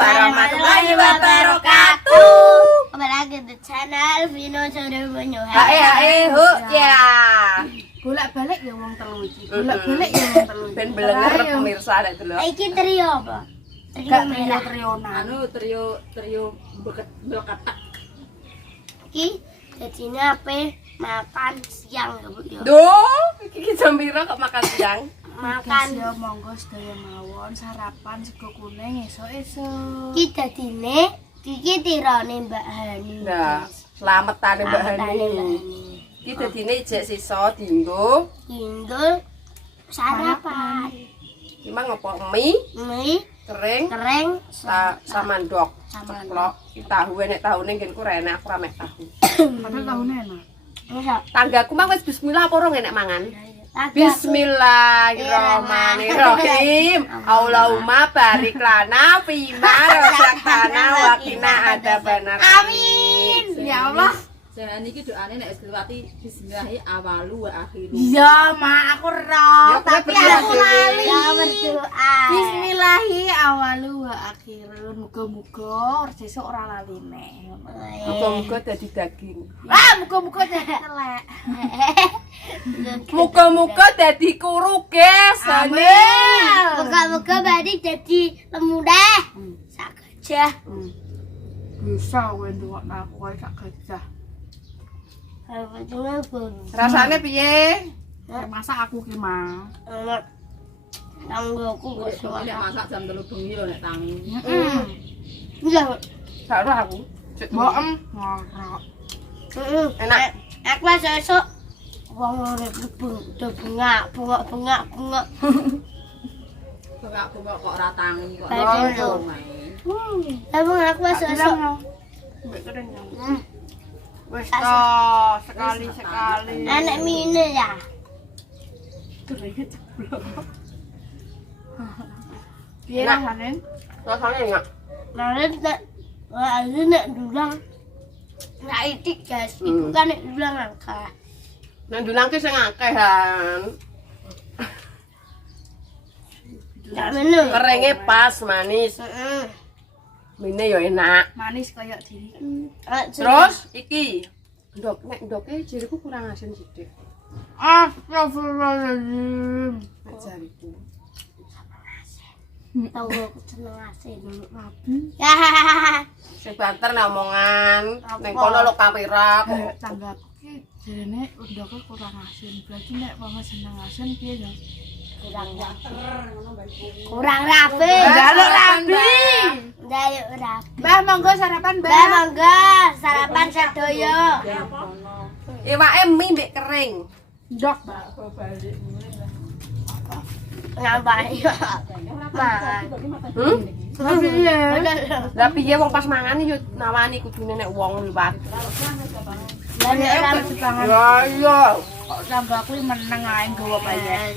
warahmatullahi wabarakatuh. Kembali lagi di channel Vino Jodoh. Hae hu ya. Bolak-balik ya wong telu iki. Bolak-balik ya wong telu. Ben belenger pemirsa nek delok. Iki trio apa? Gak trio-trionan. trio beketak. Iki jadinya apa? Makan siang ya Bu ya. Duh, iki jam piro kok makan siang? Makan ya monggo sedaya mawon sarapan sego kuning esuk-esuk. iki dadine iki tirane Mbak Hani. Nah, slametane Mbak Hani. Iki dadine ijek sisa dienggo. Indul sarapan. Iki mang opo mie Mie kering kering sama ndok. sama Ceplok. Iki tahu nek tahune nggenku ra enak aku ra mek tahu. Padahal tahunnya enak. Misal Tanggaku mah wis bismillah apa ora enak mangan? Bismillahirrahmanirrahim. Allahumma barik lana fima razaqtana wa qina adzabannar. Amin. Ya Allah. Saya niki doane nek wis kliwati bismillahi awalu wa akhiru. Iya, Mak, aku roh. Ya, Tapi berdoa aku dhewe. lali. Ya berdoa. Bismillahi awalu wa akhirun. Muga-muga sesuk ora lali nek. Muga-muga dadi daging. Ah, muga-muga jadi telek. Muga-muga dadi kuru, guys. Amin. Moga-moga badi jadi lemu deh. Sak gajah. Bisa kowe ndongakno aku kae sak gajah. Betul Bu. Rasane piye? Masak aku ki, Mak. Tanggoku wis Nek masak jam 3 bengi lho nek tangi. Heeh. Iya. Gak ora aku. Boem ngorok. Enak. Aku sesuk wong urip bengak. Bengak-bengak kok ora tangi kok. Betul. Emang aku sesuk Mbek keren ya. Wis Asik. to, sekali-sekali. anak mine ya. Keringet jeblok. Piye Nah. rasane? Rasane enak. Nanti nek dulang nggak itik guys, itu kan nek dulang angka. Nek dulang ki sing akehan. Nggak meneng. Keringnya pas, manis. Mine yo enak. Manis kayak diri. Terus iki ndok nek ndoke jeriku kurang asin sithik. Astagfirullahaladzim. Nek jariku. tahu aku seneng asin. Rabi. Ya. Sing banter nek omongan, Apa? ning kono lo kamera kok. Tanggaku ki jarene undoke kurang asin. Berarti nek wong seneng asin piye ya? Kurang rapi. Jaluk rabi. Jaluk rapi. Mbah monggo sarapan, Mbak Mbah. mangga sarapan sedoyo. Iwake mie mbek kering. Ndok. Ngapain? Mangan. Tapi iya. Lah piye wong pas mangan yo nawani kudune nek wong liwat. Ya iya. Kok tanggaku meneng ae nggawa bayar.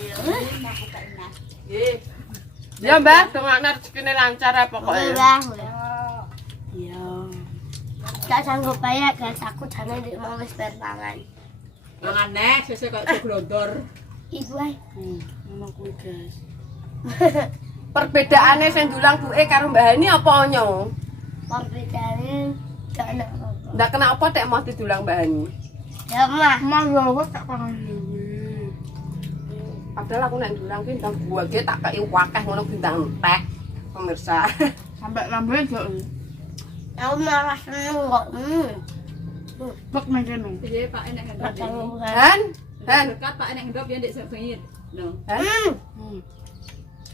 Ya Mbah, dongakno rezekine lancar ya pokoke. Iya. Gak sanggup bayar guys, aku jane nek mau wis bar pangan. Mangan neh sesuk kok glondor. Ibu ae. Ngono kuwi, guys. Perbedaane sing dulang buke karo Mbah Hani apa nyo? Perbedaannya gak enak apa. Ndak kena apa tek mau didulang Mbah Hani. Ya mah. Mas ya wis tak pangan dhewe. Padahal aku nek dulang ki ndang buake tak kei wakeh ngono bintang entek. Pemirsa. Sampai lambe yo. Aku malah seneng kok. Bek nang kene. Piye Pak enek ngendop. Han, Han, Dekat Pak enek ngendop ya ndek bengi. No. Han.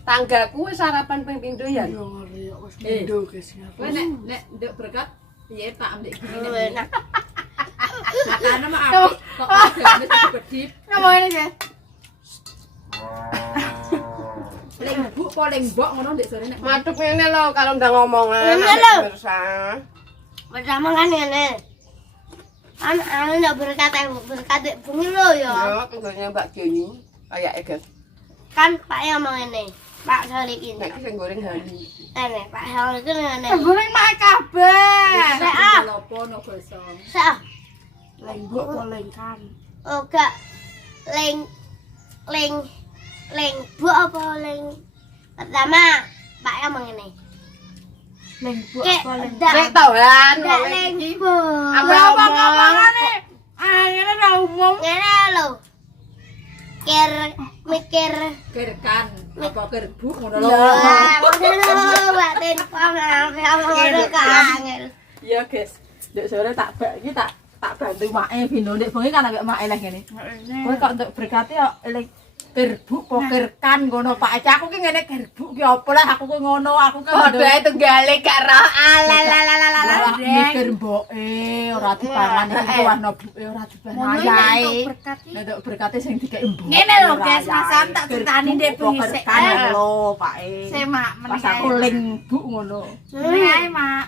Tanggaku wis sarapan ping pindho ya. Yo ngeri wis ndo guys. Kowe nek ndek berkat piye Pak ndek gini Enak. Makane mah apik kok agane gedhip. Ngomongin iki. Paling bu paling mbok ngono ndek sore nek. Madhep ngene lho kalau ndang omongan. Ngene lho. Pemirsa. Pertama kan ini. Anu ndak berkat bengi lo ya. Ya, tentunya Mbak Joni kayak guys. Kan Pak yang mau ini. Pak Solik ini. Nek ki sing goreng Hani. Ini Pak Solik ini. Goreng mak kabeh. Saya. Lopo no basa. Saya. Lengbok polengkan. Oh gak leng bu apa leng pertama Pak yang mau ini. Lengbu Kek apa lengbu? dak Sik tohan. dak lengbo. Apa ngomongane? Ah, ngene ra umum. Ngene lho. Mikir Gerkan apa gerbuk ngono lho. lah ngono Mbak Tenpong apa ngono kangen. Iya, guys. Ndek sore tak bantu make bino ndek bengi kan ambek make lah ngene. Kowe kok untuk berkati yo eling gerbuk kok gerkan ngono Pak Ece. Aku ki ngene gerbuk ki apa lah aku ki ngono, aku ki Padha tunggale karo ala. mikir mboke ora dipangan iki warna buke ora dipangan ayae. Nek berkati sing dikeki mbok. Ngene lho, guys, Masan tak critani ndek bengi sik. Kan lho, Pak E. Sik, Mak, Pas aku ling buk ngono. Meneng ae, Mak.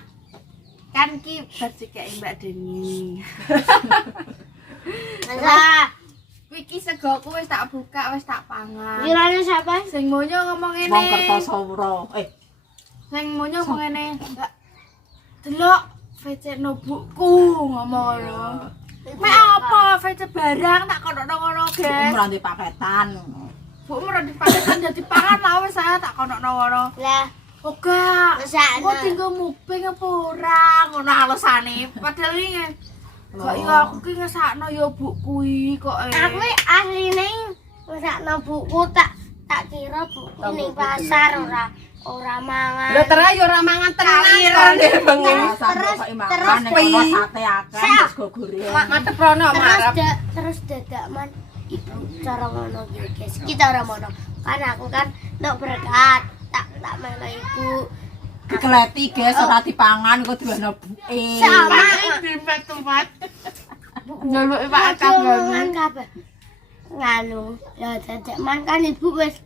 Kan ki bar dikeki Mbak Deni. Lah, Iki segoku wis tak buka, wis tak pangan. kirane siapa? Sing monyo ngomong ngene. Wong Kertosawura. Sing monyo ngomong ngene. Enggak. Delok VC no buku ngomong ngono. Mek apa VC barang tak kono ngono, guys. Ora ndek paketan. Bu ora dipaketan dadi pangan lah wis saya tak kono ngono. Lah, Oga. Mesakno. Kok tinggo muping apa ora ngono alasane. Padahal iki kok iya aku ki ngesakno ya Bu kuwi kok. aku asline ngesakno buku tak kira buku ning pasar ora mangan. Lho terus yo ora mangan tenan kok ndek bengi. Terus sate akeh terus go goreng. Madhep rono marep. terus dadak man ibu cara ngono iki guys. Kita ora mono. Kan aku kan nek berkat tak melo ibu. Dikeleti guys ora dipangan kok diwana buke. Sama Bimbet tumat. Nyeluki Pak Aku Akang mangan kabeh. Nganu, ya dadak man kan ibu wis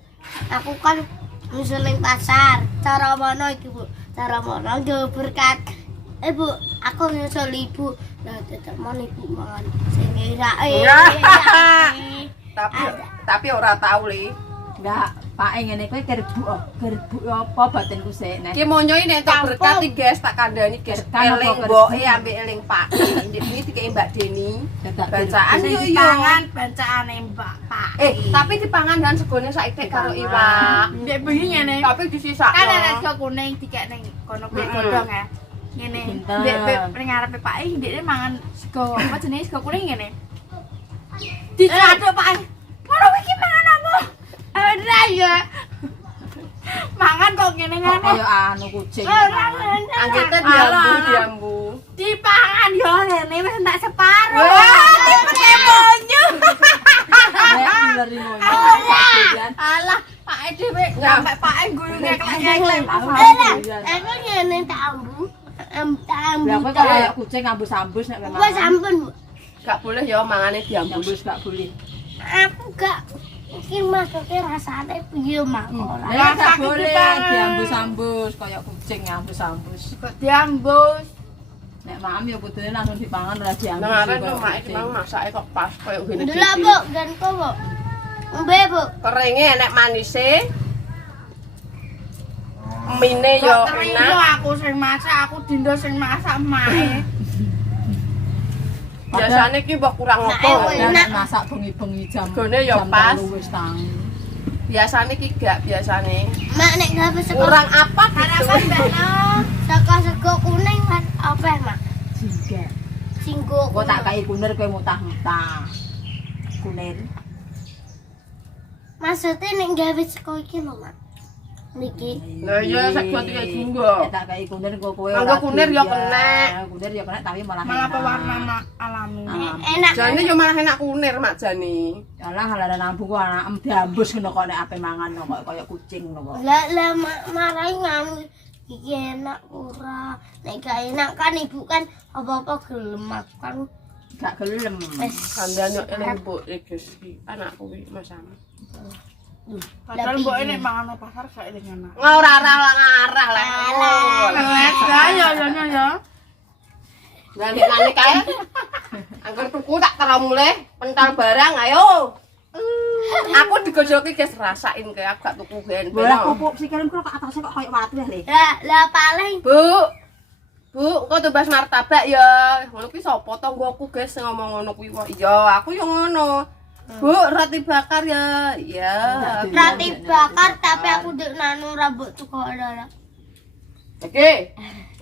aku kan nyusul pasar. Cara mono iki, Bu. Cara mono nggo berkat. Bu, aku nyusul ibu. Lah dadak man ibu mangan sing irake. Tapi ora tau le. Enggak, Pak E ngene kowe gerbuk apa batinku sik nek. Ki monyoi nek tak berkati guys, tak kandhani guys. Eling mboke ambek eling Pak. Iki dikeki Mbak Deni. Bacaan yo yo. Pangan bacaane Mbak Pak. Tapi dipangan dan segone saithik karo iwak. Ndek bengi ngene. Tapi disisakno. Kan ana sego kuning dikek ning kono kuwi godhong ya. Ngene. Ndek ning ngarepe Pak E ndekne mangan sego apa jenenge sego kuning ngene. Dicaduk Pak E. Ngono iki mangan apa? Ora ya. Mangan kok ngene-ngene. Kaya anu kucing. Anggete diambu. Dipangan yo ngene wis entek separo. Wah, dipene monyo. Nek dileri ngono. Alah, Pak E dhewe sampe Pak E guyu ngeklek-ngeklek. Aku ngene tak ambu. Tak ambu. Lah kowe kok kaya kucing ambus-ambus nek memang. Wes ampun, Bu. Gak boleh ya mangane diambus. Ambus gak boleh. Aku gak iki maksudnya rasane piye mak ora. Lah gak boleh diambus-ambus kaya kucing ambus-ambus. Kok diambus. Nek mam ya kudune langsung dipangan ora diambus. Nang arep nek mak mang masake kok pas koyo ngene iki. Ndelok, Bu, ganko, Bu. Mbe, Bu. Keringe nek manise. Mine yo enak. Aku sing masak, aku dindo sing masak mae. Biasane ki mbok kurang Nah, ngopo. enak. Masak bengi-bengi jam. Gone ya pas. Wis tangi. Biasane ki gak biasane. Mak nek gawe sego Kurang apa Harapan gitu. Mbak sego kuning kan apa, Mak? Jingga. Singgo. Kok tak kai kunir kowe mutah-mutah. Kunir. Maksudnya nek gawe sego iki lho, Mak. Niki. Lah iya sak buat iki jinggo. Nek tak kai kunir kok kowe Mangga kunir ya kena. Kunir ya kena tapi malah malah enak. pewarna alami. Enak. Jane yo malah enak kunir mak jane. Alah halaran ambu kok anak diambus ngono kok nek ape mangan kok kaya kucing ngono kok. Lah marai nganu iki enak ora. Nek gak enak kan ibu kan apa-apa gelem makan. Gak gelem. Kandhane eling mbok iki anakku iki Mas Ami. Padahal mbok nek mangan nang pasar gak eling enak. Ora ngarah lah. Wes ya ya. Lah nek nane kae. Angger tuku tak karo mulih pental barang ayo. Aku digojoki guys rasain kae aku gak tuku ben. Bola pupuk sikilem kok atase kok koyo watu lho. Lah paling Bu, kok tebas martabak ya. Ngono kuwi sapa to nggoku guys sing ngomong ngono kuwi kok. Iya, aku yo ngono. Bu, roti bakar ya. Iya. roti bakar tapi aku ndek nanu rambut tuku ora. Oke.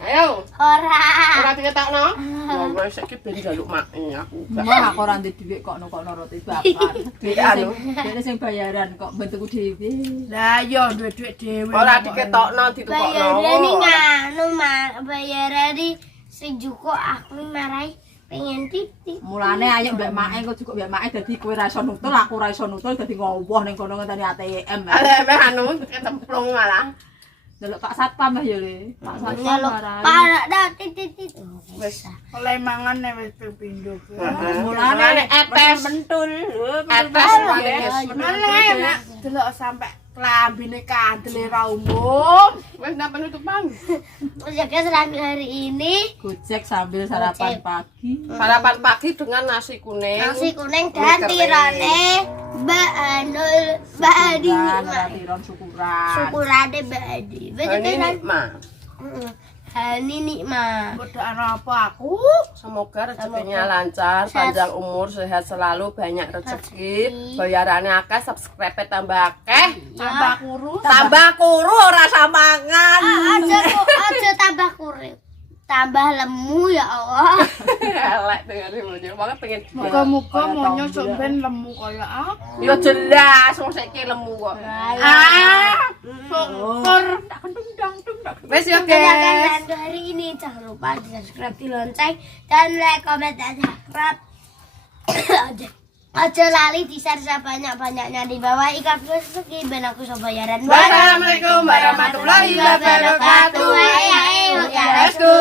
Ayo. Ora. Ora diketokno. Ya wis iki ben njaluk make aku. Mah aku ora ndek dhuwit kok nukokno roti bakar. Dene sing bayaran kok bentukku dhewe. Lah iya duwe-duwe dhewe. Ora diketokno ditukokno. Bayarane nganu mah, bayarane sing juko aku marai pengen titik. Mulane ayo mbek make kok cukup mbek make dadi kowe ra iso nutul, aku ra iso nutul dadi ngowoh ning kono ngenteni ATM. Meh anu ketemplung malah. Delok Pak Satpam lah ya le. Pak Satpam Nyeluk marani. parah dah titik. Wis. Oleh mangan wis pindho. Mulane etes mentul. etes manis. Mulane enak delok sampe klambine kandele ra umum. Wis nang penutupan. Terus ya guys, hari ini Gojek sambil sarapan pagi. Sarapan pagi dengan nasi kuning. nasi kuning dan tirone Mbak Anul, Mbak Adi. Tiron syukuran. Syukurane Mbak Adi. Ini nikmat. Hani nikmat. Godaan apa aku? Semoga rezekinya lancar, panjang umur, sehat selalu, banyak rezeki, bayarannya akeh, subscribe tambah akeh, Tambah kurus. tambah kuru ora samangan. Aja tambah kurip. Tambah lemu ya Allah. Elek dengerin banget pengen. Muga-muga monyo sok ben lemu kaya aku. Ya jelas, wong saiki lemu kok. Syukur tak kendung tak. Wes ya Dan guys. hari ini jangan lupa di subscribe, di lonceng, dan like, komen, dan subscribe. Aja lali di share sebanyak-banyaknya di bawah ikan segi ben aku bayaran. Wassalamualaikum warahmatullahi wabarakatuh. Ayo, ayo, ayo. Let's go.